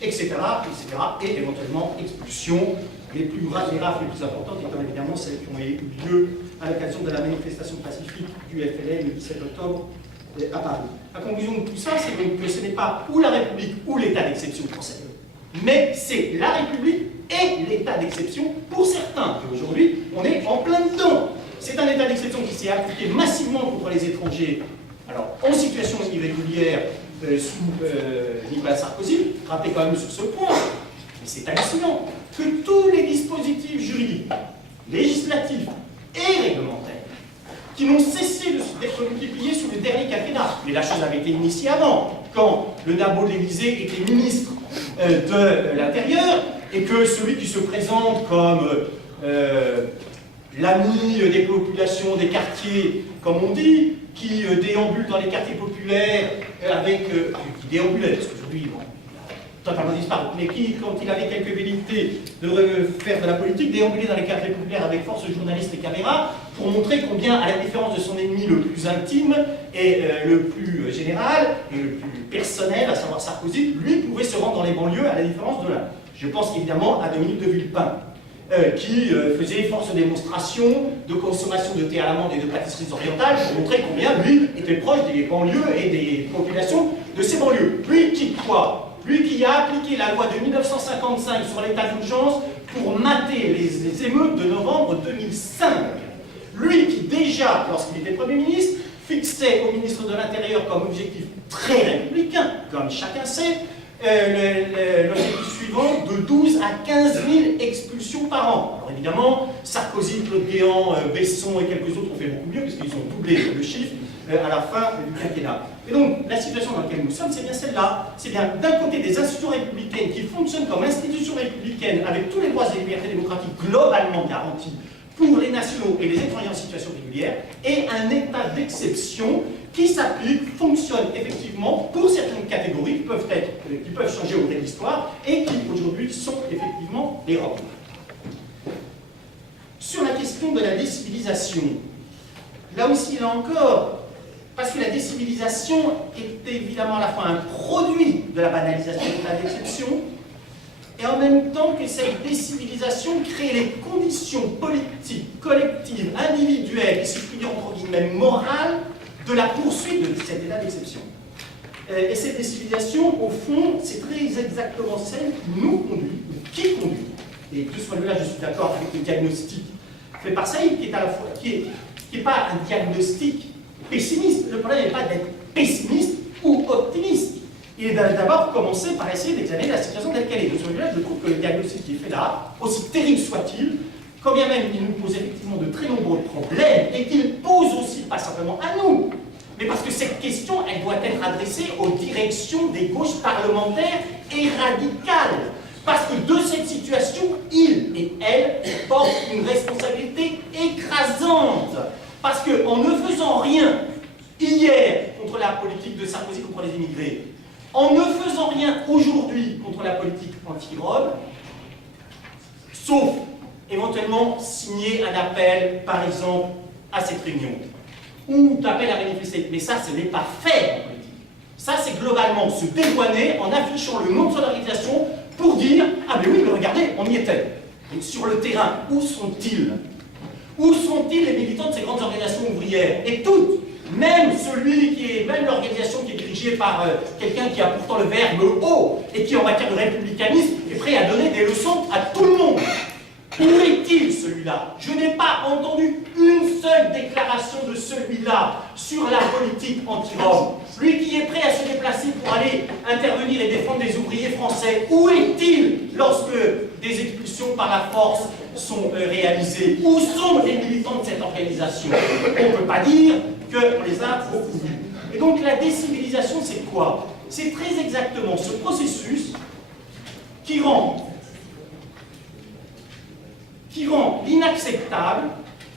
etc., etc., et éventuellement expulsion. Les plus graves, les plus importantes étant évidemment celles qui ont eu lieu à l'occasion de la manifestation pacifique du FLN le 17 octobre à Paris. La conclusion de tout ça, c'est donc que ce n'est pas ou la République ou l'état d'exception français, mais c'est la République et l'état d'exception pour certains. Et aujourd'hui, on est en plein dedans. C'est un état d'exception qui s'est appliqué massivement contre les étrangers, alors en situation irrégulière sous Nicolas Sarkozy. Rappelez quand même sur ce point, mais c'est hallucinant, que tous les dispositifs juridiques, législatifs et réglementaires, qui n'ont cessé d'être multipliés sous le dernier quinquennat. Mais la chose avait été initiée avant, quand le Nabo de l'Élysée était ministre de l'Intérieur, et que celui qui se présente comme l'ami des populations, des quartiers, comme on dit, qui déambule dans les quartiers populaires qui déambulait, parce qu'aujourd'hui, bon, il a totalement disparu, mais qui, quand il avait quelques velléités de faire de la politique, déambulait dans les quartiers populaires avec force journalistes et caméras, pour montrer combien, à la différence de son ennemi le plus intime et le plus général et le plus personnel, à savoir Sarkozy, lui pouvait se rendre dans les banlieues, à la différence de là. Je pense évidemment à Dominique de Villepin, qui faisait force de démonstration de consommation de thé à l'amande et de pâtisseries orientales pour montrer combien lui était proche des banlieues et des populations de ces banlieues. Lui qui quoi? Lui qui a appliqué la loi de 1955 sur l'état d'urgence pour mater les émeutes de novembre 2005. Lui qui déjà, lorsqu'il était Premier ministre, fixait au ministre de l'Intérieur comme objectif très républicain, comme chacun sait, l'objectif suivant de 12 à 15 000 expulsions par an. Alors évidemment, Sarkozy, Claude Guéant, Besson et quelques autres ont fait beaucoup mieux puisqu'ils ont doublé le chiffre à la fin du quinquennat. Et donc, la situation dans laquelle nous sommes, c'est bien celle-là. C'est bien d'un côté des institutions républicaines qui fonctionnent comme institutions républicaines avec tous les droits et libertés démocratiques globalement garantis pour les nationaux et les étrangers en situation régulière, et un état d'exception qui s'applique, fonctionne effectivement pour certaines catégories qui peuvent changer au gré de l'histoire et qui aujourd'hui sont effectivement les Roms. Sur la question de la décivilisation, là aussi, là encore, parce que la décivilisation est évidemment à la fois un produit de la banalisation de l'état d'exception, et en même temps que cette décivilisation crée les conditions politiques, collectives, individuelles, et si je puis dire entre guillemets morales, de la poursuite de cet état d'exception. Et cette décivilisation, au fond, c'est très exactement celle qui nous conduit, qui conduit. Et de ce point de vue-là, je suis d'accord avec le diagnostic fait par Saïd, qui est à la fois, qui est pas un diagnostic pessimiste. Le problème n'est pas d'être pessimiste ou optimiste. Il est d'abord commencer par essayer d'examiner la situation telle qu'elle est. De ce point de vue-là, je trouve que le diagnostic qui est fait là, aussi terrible soit-il, quand bien même il nous pose effectivement de très nombreux problèmes, et qu'il pose aussi, pas simplement à nous, mais parce que cette question, elle doit être adressée aux directions des gauches parlementaires et radicales. Parce que de cette situation, ils et elles portent une responsabilité écrasante. Parce qu'en ne faisant rien hier contre la politique de Sarkozy contre les immigrés, en ne faisant rien aujourd'hui contre la politique anti-Rome, sauf éventuellement signer un appel, par exemple, à cette réunion, ou d'appel à manifester. Mais ça, ce n'est pas fait en politique. Ça, c'est globalement se dédouaner en affichant le nom de son organisation pour dire « Ah mais oui, mais regardez, on y était ». Et sur le terrain, où sont-ils? Où sont-ils les militants de ces grandes organisations ouvrières? Et toutes, même même l'organisation qui est dirigée par quelqu'un qui a pourtant le verbe haut et qui, en matière de républicanisme, est prêt à donner des leçons à tout le monde. Où est-il celui-là? Je n'ai pas entendu une seule déclaration de celui-là sur la politique anti-Rome. Lui qui est prêt à se déplacer pour aller intervenir et défendre les ouvriers français, où est-il lorsque des expulsions par la force sont réalisées? Où sont les militants de cette organisation? On ne peut pas dire qu'on les a beaucoup vus. Et donc la décivilisation, c'est quoi? C'est très exactement ce processus qui rend l'inacceptable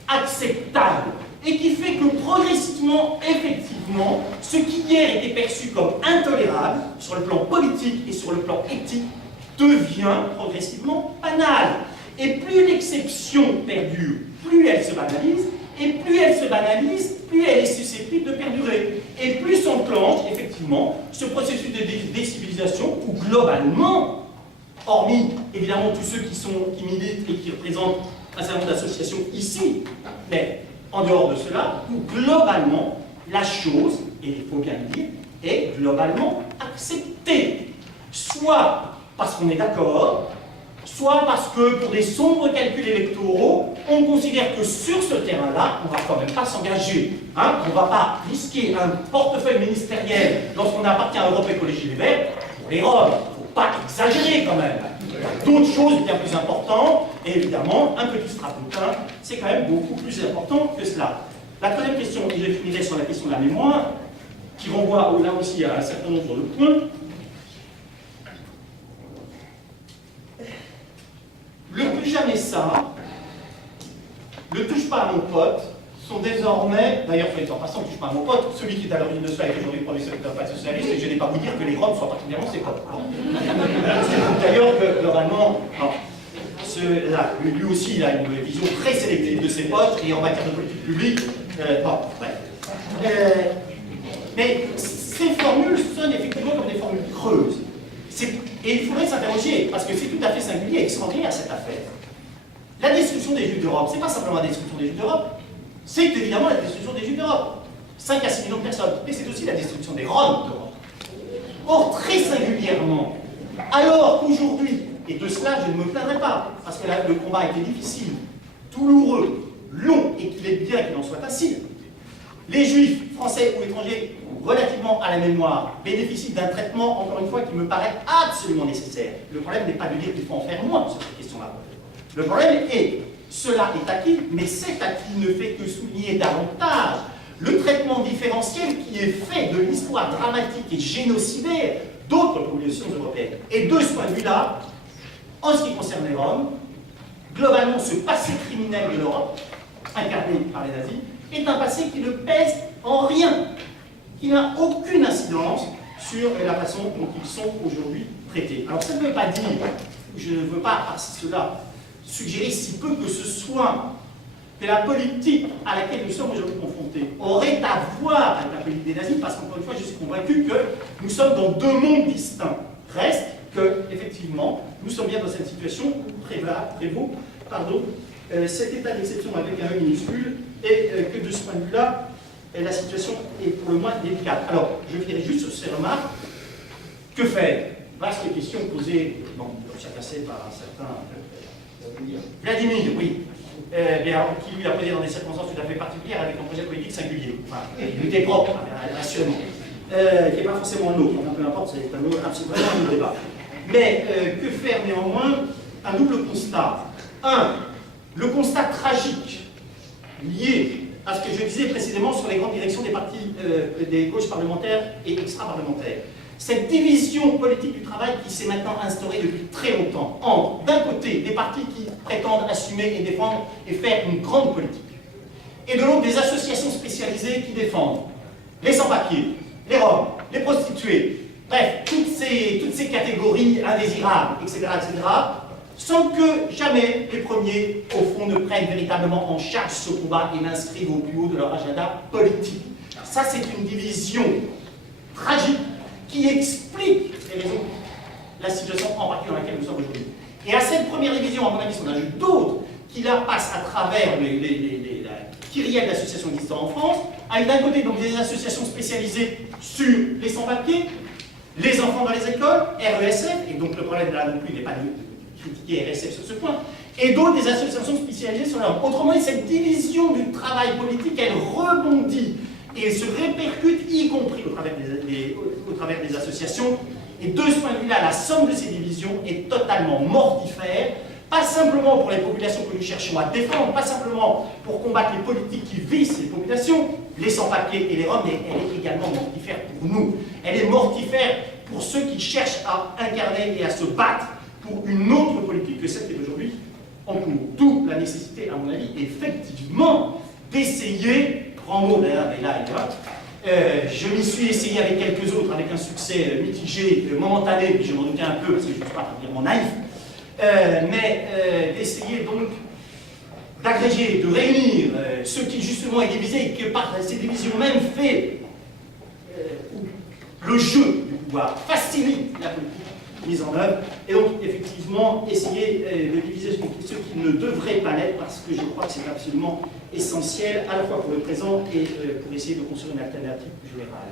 acceptable et qui fait que progressivement, effectivement, ce qui hier était perçu comme intolérable sur le plan politique et sur le plan éthique devient progressivement banal. Et plus l'exception perdure, plus elle se banalise Et plus elle se banalise, plus elle est susceptible de perdurer. Et plus s'enclenche, effectivement, ce processus de décivilisation où, globalement, hormis, évidemment, tous ceux qui militent et qui représentent un certain nombre d'associations ici, mais en dehors de cela, où, globalement, la chose, et il faut bien le dire, est globalement acceptée. Soit parce qu'on est d'accord, soit parce que pour des sombres calculs électoraux, on considère que sur ce terrain-là, on ne va quand même pas s'engager. Hein, on ne va pas risquer un portefeuille ministériel lorsqu'on appartient à Europe Écologie Les Verts. Pour les Roms, il ne faut pas exagérer quand même. Il y a d'autres choses bien plus importantes, et évidemment, un petit strapontin, c'est quand même beaucoup plus important que cela. La troisième question, et je finirai sur la question de la mémoire, qui renvoie là aussi à un certain nombre de points. Le plus jamais ça, ne touche pas à mon pote, sont désormais, d'ailleurs, en passant, ne touche pas à mon pote, celui qui est à l'origine de cela est aujourd'hui professeur de Parti socialiste, et je n'ai pas vous dire que les Roms soient particulièrement ses potes. D'ailleurs, globalement, lui aussi, il a une vision très sélective de ses potes, et en matière de politique publique, mais ces formules sonnent effectivement comme des formules creuses. Et il faudrait s'interroger, parce que c'est tout à fait singulier et extraordinaire cette affaire. La destruction des Juifs d'Europe, c'est pas simplement la destruction des Juifs d'Europe, c'est évidemment la destruction des Juifs d'Europe. 5 à 6 millions de personnes, mais c'est aussi la destruction des Roms d'Europe. Or, très singulièrement, alors qu'aujourd'hui, et de cela je ne me plaindrai pas, parce que le combat a été difficile, douloureux, long, et qu'il est bien qu'il en soit ainsi, les Juifs, français ou étrangers, relativement à la mémoire, bénéficient d'un traitement, encore une fois, qui me paraît absolument nécessaire. Le problème n'est pas de dire qu'il faut en faire moins sur cette question-là. Le problème est, cela est acquis, mais cet acquis ne fait que souligner davantage le traitement différentiel qui est fait de l'histoire dramatique et génocidaire d'autres populations européennes. Et de ce point de vue-là, en ce qui concerne les Roms, globalement, ce passé criminel de l'Europe, incarné par les nazis, est un passé qui ne pèse en rien, qui n'a aucune incidence sur la façon dont ils sont aujourd'hui traités. Alors ça ne veut pas dire, je ne veux pas par cela suggérer si peu que ce soit que la politique à laquelle nous sommes aujourd'hui confrontés aurait à voir avec la politique des nazis, parce qu'encore une fois, je suis convaincu que nous sommes dans deux mondes distincts. Reste que, effectivement, nous sommes bien dans cette situation où prévaut cet état d'exception avec un E minuscule, et que de ce point de vue-là, la situation est pour le moins délicate. Alors, je finirai juste sur ces remarques. Que faire? Vaste question posée, chacassée par un certain Vladimir, oui. Qui lui a posé dans des circonstances tout à fait particulières avec un projet politique singulier. Enfin, il était propre, assurément. Qui n'est pas forcément le nôtre, enfin, peu importe, c'est vraiment un autre débat. Mais que faire néanmoins? Un double constat. Un, le constat tragique lié à ce que je disais précédemment sur les grandes directions des partis des gauches parlementaires et extra-parlementaires. Cette division politique du travail qui s'est maintenant instaurée depuis très longtemps entre, d'un côté, des partis qui prétendent assumer et défendre et faire une grande politique, et de l'autre, des associations spécialisées qui défendent les sans-papiers, les Roms, les prostituées, bref, toutes ces catégories indésirables, etc., sans que jamais les premiers, au fond, ne prennent véritablement en charge ce combat et l'inscrivent au plus haut de leur agenda politique. Ça, c'est une division tragique qui explique les raisons, la situation en partie dans laquelle nous sommes aujourd'hui. Et à cette première division, à mon avis, on ajoute d'autres qui là passent à travers la kyrielle d'associations existantes en France, avec d'un côté donc des associations spécialisées sur les sans-papiers, les enfants dans les écoles, RESF, et donc le problème là non plus n'est pas de critiquer RSF sur ce point, et d'autres des associations spécialisées sur l'homme. Autrement dit, cette division du travail politique, elle rebondit et se répercute, y compris au travers des associations. Et de ce point de vue-là, la somme de ces divisions est totalement mortifère, pas simplement pour les populations que nous cherchons à défendre, pas simplement pour combattre les politiques qui visent ces populations, les sans-papiers et les Roms, mais elle est également mortifère pour nous. Elle est mortifère pour ceux qui cherchent à incarner et à se battre pour une autre politique que celle qui est aujourd'hui en cours. D'où la nécessité, à mon avis, effectivement, d'essayer, grand mot d'ailleurs, mais là et là, je m'y suis essayé avec quelques autres, avec un succès mitigé, momentané, puis je m'en doutais un peu, parce que je ne suis pas particulièrement naïf, mais d'essayer donc d'agréger, de réunir ce qui justement est divisé et que par ces divisions même fait le jeu du pouvoir, facilite la politique mise en œuvre, et donc effectivement essayer de diviser ce qui ne devrait pas l'être, parce que je crois que c'est absolument essentiel, à la fois pour le présent et pour essayer de construire une alternative plus générale.